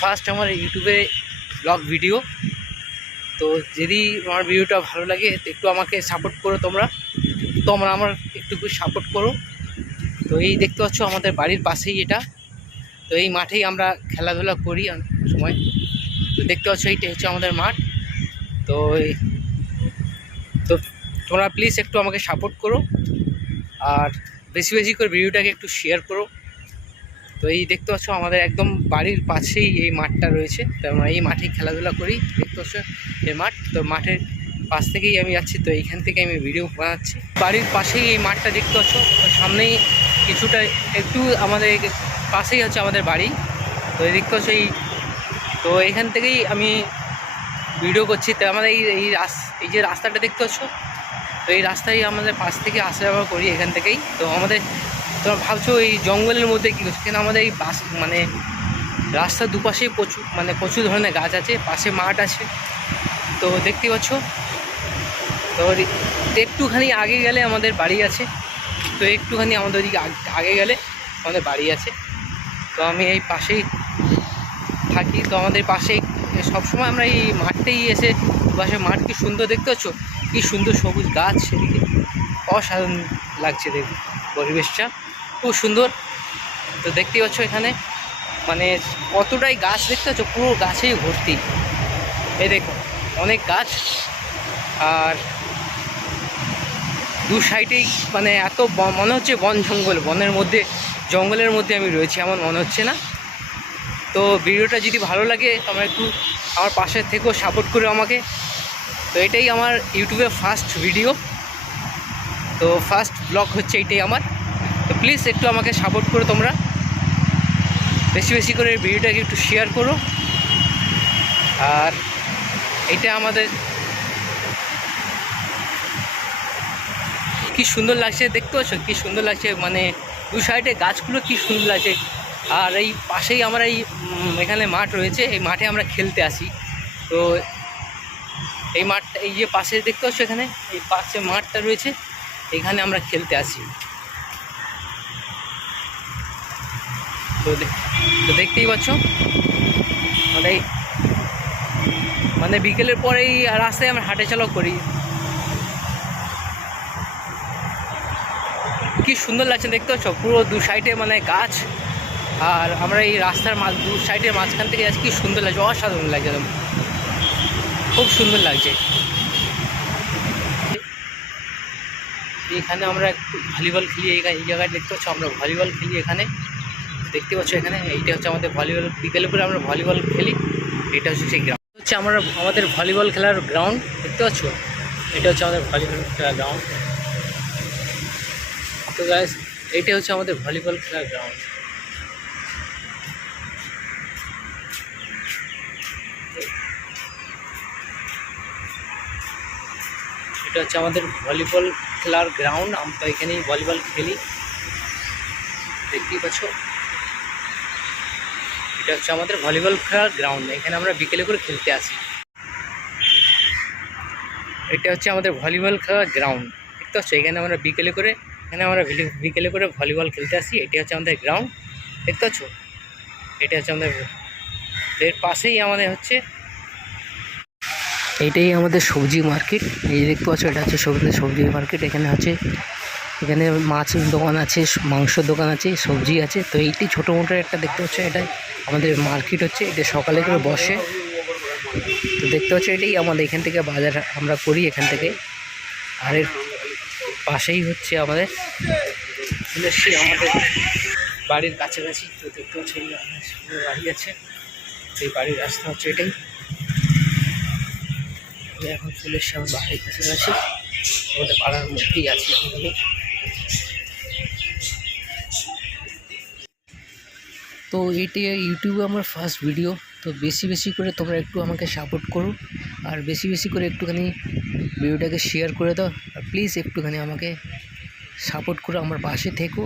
First আমার ইউটিউবে blog video. তো যদি আমার ভিডিওটা ভালো লাগে তো একটু আমাকে সাপোর্ট করো তোমরা আমার একটু সাপোর্ট করো। তো এই দেখতে পাচ্ছ আমাদের বাড়ির পাশেই এটা। তো এই মাঠেই আমরা খেলাধুলা করি সময়। তো দেখতে পাচ্ছ এইটা হচ্ছে আমাদের মাঠ। তো তো তোমরা প্লিজ একটু আমাকে সাপোর্ট করো আর বেশি বেশি করে ভিডিওটাকে একটু শেয়ার করো। তো এই দেখতে পাচ্ছ আমাদের একদম বাড়ির পাশেই এই মাঠটা রয়েছে। তো আমরা এই মাঠেই খেলাধুলা করি। দেখতে পাচ্ছ এই মাঠ, তো মাঠের পাশ থেকেই আমি যাচ্ছি। তো এইখান থেকে আমি ভিডিও বানাচ্ছি। বাড়ির পাশেই এই মাঠটা দেখতে পাচ্ছ। তো সামনেই কিছুটা একটু আমাদের পাশেই হচ্ছে আমাদের বাড়ি। তো এই দেখতে পাচ্ছ তো এখান থেকেই আমি ভিডিও করছি। তো আমাদের এই যে রাস্তাটা দেখতে পাচ্ছ, তো এই রাস্তায় আমাদের পাশ থেকে আসা যাওয়া করি এখান থেকেই। তো তোমরা ভাবছো এই জঙ্গলের মধ্যে কী করছে, কিন্তু আমাদের এই রাস্তার দুপাশেই প্রচুর ধরনের গাছ আছে, পাশে মাঠ আছে। তো দেখতে পাচ্ছ। তো একটুখানি আগে গেলে আমাদের বাড়ি আছে। তো একটুখানি আমাদের ওদিকে আগে গেলে আমাদের বাড়ি আছে। তো আমি এই পাশেই থাকি। তো আমাদের পাশেই সবসময় আমরা এই মাঠটাই এসে, পাশে মাঠ কি সুন্দর দেখতে পাচ্ছ, কি সুন্দর সবুজ গাছ, সেদিকে অসাধারণ লাগছে দেখুন, পরিবেশটা খুব সুন্দর। তো দেখতেই পাচ্ছ এখানে কতটাই গাছ দেখতে পাচ্ছ, পুরো গাছেই ভর্তি। এই দেখো অনেক গাছ, আর দু সাইডেই এত মনে হচ্ছে জঙ্গলের মধ্যে আমি রয়েছি এমন মনে হচ্ছে না। তো ভিডিওটা যদি ভালো লাগে তোমরা একটু আমার পাশে থেকেও সাপোর্ট করো আমাকে। তো এটাই আমার ইউটিউবে ফার্স্ট ভিডিও, তো ফার্স্ট ব্লগ হচ্ছে এইটাই আমার। তো প্লিজ একটু আমাকে সাপোর্ট করো, তোমরা বেশি বেশি করে ভিডিওটাকে একটু শেয়ার করো। আর এটা আমাদের কি সুন্দর লাগছে দেখতে পাচ্ছ, কি সুন্দর লাগছে, দু সাইডে গাছগুলো কি সুন্দর লাগছে। আর এই পাশেই আমরা এখানে মাঠ রয়েছে, এই মাঠে আমরা খেলতে আসি। তো এই মাঠটা, এই যে পাশে দেখতে পাচ্ছ এখানে এই পাশে মাঠটা রয়েছে, এখানে আমরা খেলতে আসি। তো দেখতেই পাচ্ছ বিকেলের পরেই রাস্তায় আমরা হাঁটা চলা করি। কি সুন্দর লাগছে দেখতে পাচ্ছ, পুরো দু সাইডে গাছ। আর আমরা এই রাস্তার দু সাইডের মাঝখান থেকে যাচ্ছি, কি সুন্দর লাগছে, অসাধারণ লাগছে, একদম খুব সুন্দর লাগছে। এখানে আমরা একটু ভলিবল খেলি, এই জায়গায় দেখতে পাচ্ছ আমরা ভলিবল খেলি এখানে। দেখতে পাচ্ছ এখানে এইটা হচ্ছে আমাদের ভলিবল, বিকেলে করে আমরা ভলিবল খেলি। এটা হচ্ছে সেই গ্রাউন্ড, হচ্ছে আমাদের ভলিবল খেলার গ্রাউন্ড। দেখতে পাচ্ছ এটা হচ্ছে আমাদের ভলিবল খেলার গ্রাউন্ড। তো গাইস এইটা হচ্ছে আমাদের ভলিবল খেলার গ্রাউন্ড। এটা হচ্ছে আমাদের ভলিবল খেলার গ্রাউন্ড, আমরা এখানেই ভলিবল খেলি। দেখতেই পাচ্ছ এটা হচ্ছে আমাদের ভলিবল খেলার গ্রাউন্ড, এখানে আমরা বিকেলে করে খেলতে আসি। এটা হচ্ছে আমাদের ভলিবল খেলার গ্রাউন্ড, দেখতে পাচ্ছ এখানে আমরা বিকেলে করে ভলিবল খেলতে আসি। এটা হচ্ছে আমাদের গ্রাউন্ড, দেখতে পাচ্ছ। এটা হচ্ছে আমাদের, এর পাশেই আমাদের হচ্ছে এইটাই আমাদের সবজি মার্কেট। এই দেখতে পাচ্ছ এটা হচ্ছে সবজি মার্কেট। এখানে মাছের দোকান আছে, মাংসের দোকান আছে, সবজি আছে। তো এইটি ছোটো মোটো একটা দেখতে পাচ্ছ, এটা আমাদের মার্কেট হচ্ছে, এটা সকালে করে বসে। তো দেখতে পাচ্ছ এটাই আমাদের এখান থেকে বাজার আমরা করি এখান থেকে। আর এর পাশেই হচ্ছে আমাদের বাড়ির কাছাকাছি। তো দেখতে পাচ্ছ এই বাড়ি আছে, এই বাড়ির রাস্তা হচ্ছে এটাই। আমি এখন চলে এসেছি আমার বাড়ির কাছাকাছি, আমাদের পাড়ার মধ্যেই আছি আমি। তো এইটি ইউটিউবে আমার ফার্স্ট ভিডিও। তো বেশি বেশি করে তোমরা একটু আমাকে সাপোর্ট করো, আর বেশি বেশি করে একটুখানি ভিডিওটাকে শেয়ার করে দাও। আর প্লিজ একটুখানি আমাকে সাপোর্ট করো, আমার পাশে থেকো।